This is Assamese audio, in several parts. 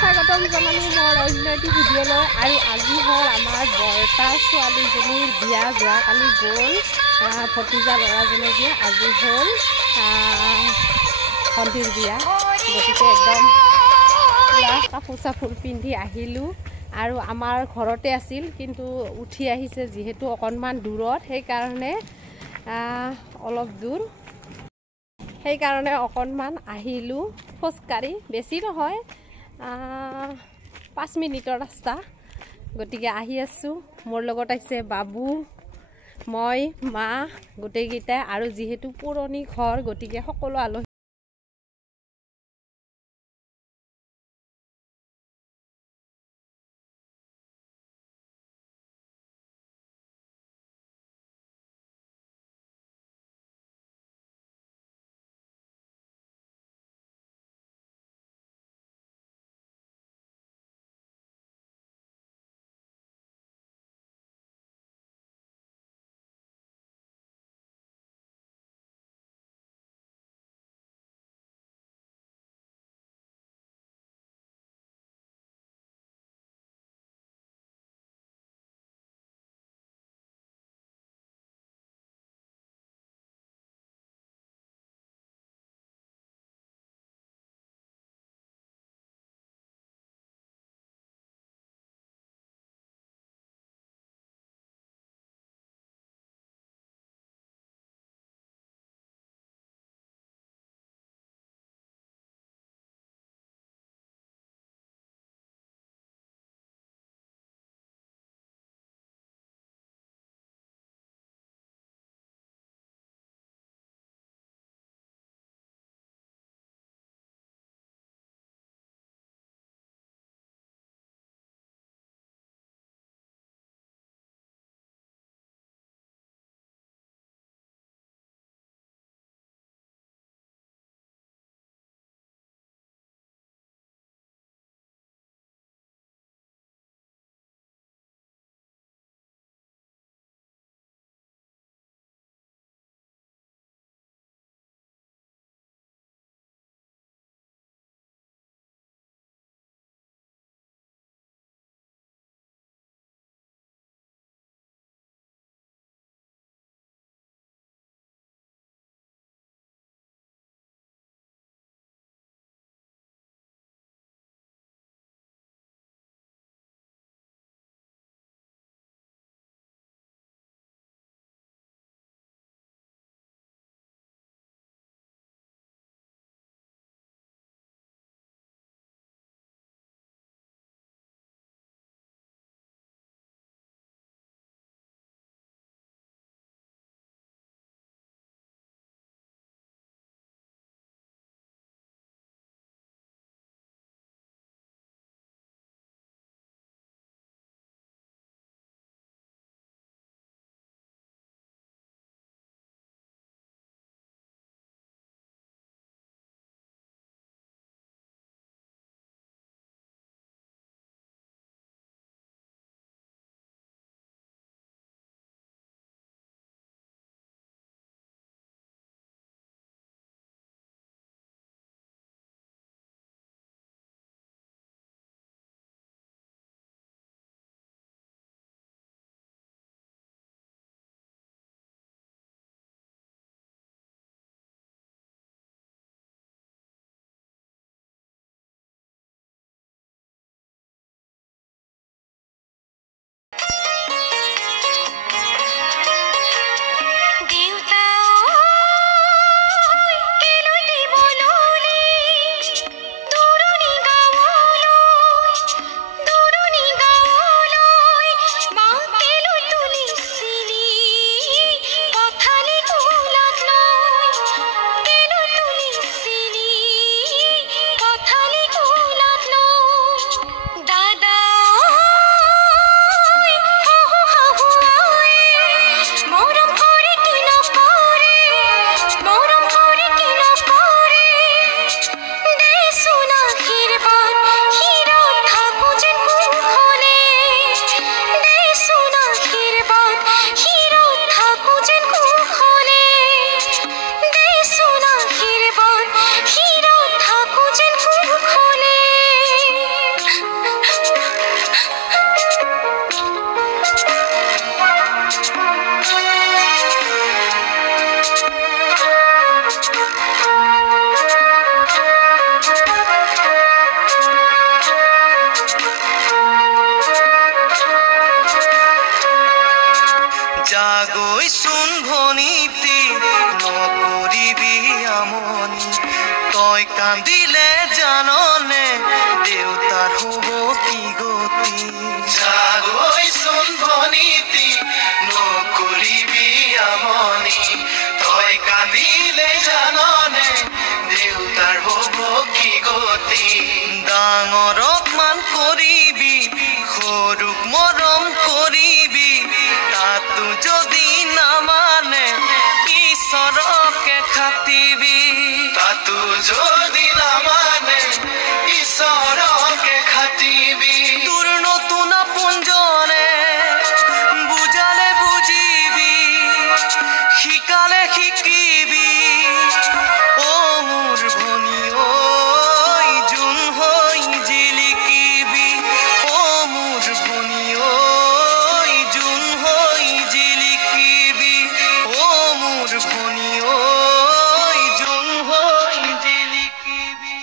স্বাগতম জনালো মোৰ অন্য এটি ভিডিঅ'লৈ। আৰু আজি হ'ল আমাৰ বৰ্তা ছোৱালীজনীৰ বিয়া। যোৱাকালি গ'ল ভতিজা ল'ৰাজনীৰ বিয়া, আজি হ'ল ভণ্টিৰ বিয়া। গতিকে একদম পুৰা কাপোৰ চাপোৰ পিন্ধি আহিলোঁ। আৰু আমাৰ ঘৰতে আছিল, কিন্তু উঠি আহিছে যিহেতু অকণমান দূৰত, সেইকাৰণে অলপ দূৰ, সেইকাৰণে অকণমান আহিলোঁ খোজকাঢ়ি। বেছি নহয়, 5 মিনিটৰ ৰাস্তা। গতিকে আহি আছোঁ। মোৰ লগত আহিছে বাবু, মই, মা, গোটেইকেইটাই। আৰু যিহেতু পুৰণি ঘৰ, গতিকে সকলো আলহী ডাঙৰক মান কৰিবি সৰুক মৰম কৰিবি তাতো যদি নামানে ঈশ্বৰকে খাটিবি তাতো যদি নামানে ঈশ্বৰকে খাটিবি তোৰ নতুন আপোনজনে বুজালে বুজিবি শিকালে শিকিবি ও মোৰ ভনী ঐ জোন হৈ জিলিকিবি ও মোৰ ভনী ঐ জোন হৈ জিলিকিবি ও মোৰ ভনী ঐ জোন হৈ জিলিকিবি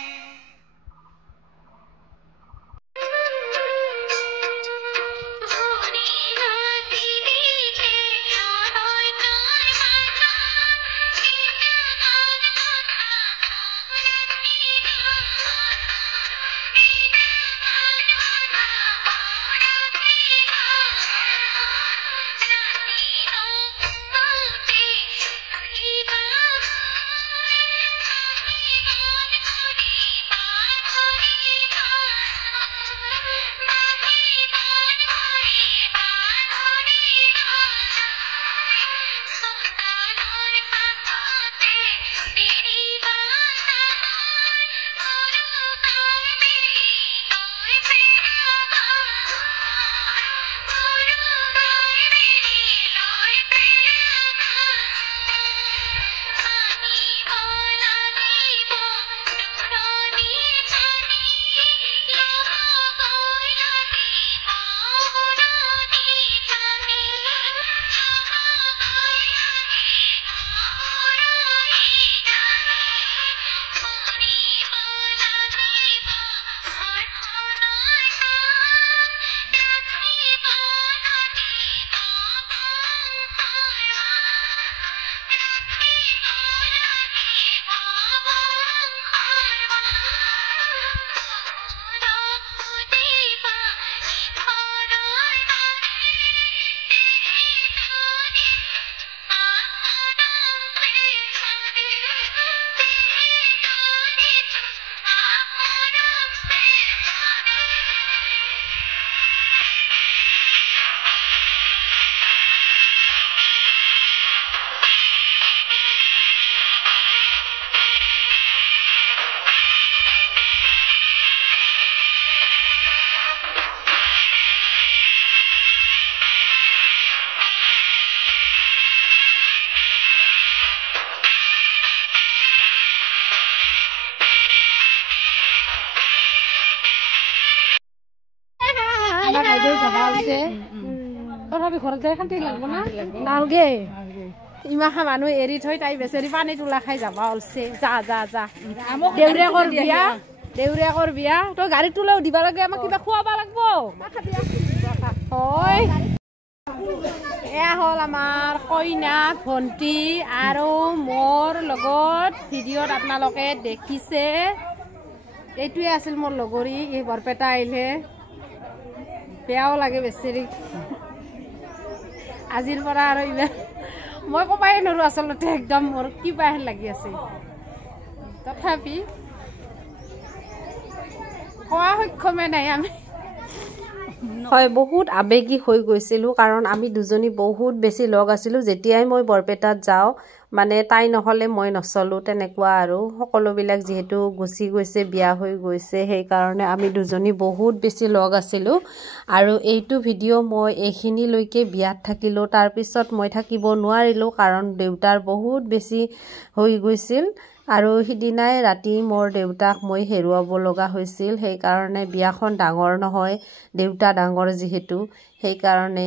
তথাপি ঘৰত যাই শান্তি লাগিব না নালগে ইমাখা মানুহ এৰি থৈ তাই বেচেৰি পানী তোলা খাই যাবা ওলছে যা যা যা দেউৰীয়াকৰ বিয়া তই গাড়ীত তোলাও দিবা লাগে আমাক কিবা খুৱাব লাগিব হয় এয়া হ'ল আমাৰ কইনা ভণ্টি আৰু মোৰ লগত ভিডিঅ'ত আপোনালোকে দেখিছে এইটোৱে আছিল মোৰ লগৰী এই বৰপেটা আহিলে বেয়াও লাগে বেচেৰি আজিৰ পৰা আৰু ইমান মই ক'বাই নোৱাৰো আচলতে একদম মোৰ কিবা হেন লাগি আছে তথাপি কোৱা সক্ষমে নাই আমি হয় বহুত আবেগিক হৈ গৈছিলোঁ কাৰণ আমি দুজনী বহুত বেছি লগ আছিলোঁ যেতিয়াই মই বৰপেটাত যাওঁ মানে তাই নহ'লে মই নচলোঁ তেনেকুৱা আৰু সকলোবিলাক যিহেতু গুচি গৈছে বিয়া হৈ গৈছে সেইকাৰণে আমি দুজনী বহুত বেছি লগ আছিলোঁ আৰু এইটো ভিডিঅ' মই এইখিনিলৈকে বিয়াত থাকিলোঁ তাৰপিছত মই থাকিব নোৱাৰিলোঁ কাৰণ দেউতাৰ বহুত বেছি হৈ গৈছিল আৰু সিদিনাই ৰাতি মোৰ দেউতাক মই হেৰুৱাব লগা হৈছিল সেইকাৰণে বিয়াখন ডাঙৰ নহয় দেউতা ডাঙৰ যিহেতু সেইকাৰণে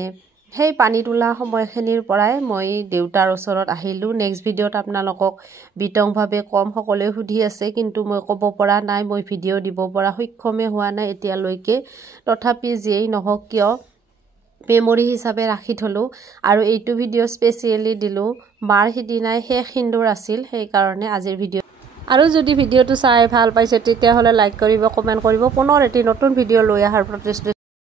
সেই পানী তোলা সময়খিনিৰ পৰাই মই দেউতাৰ ওচৰত আহিলোঁ নেক্সট ভিডিঅ'ত আপোনালোকক বিতংভাৱে কম সকলোৱে সুধি আছে কিন্তু মই ক'ব পৰা নাই মই ভিডিঅ' দিব পৰা সক্ষমে হোৱা নাই এতিয়ালৈকে তথাপি যিয়েই নহওক কিয় মেমৰি হিচাপে ৰাখি থলোঁ আৰু এইটো ভিডিঅ' স্পেচিয়েলি দিলোঁ মাৰ সিদিনাই শেষ সিন্দুৰ আছিল সেইকাৰণে আজিৰ ভিডিঅ' আৰু যদি ভিডিঅ'টো চাই ভাল পাইছে তেতিয়াহ'লে লাইক কৰিব কমেণ্ট কৰিব পুনৰ এটি নতুন ভিডিঅ' লৈ অহাৰ প্ৰতিশ্ৰুতি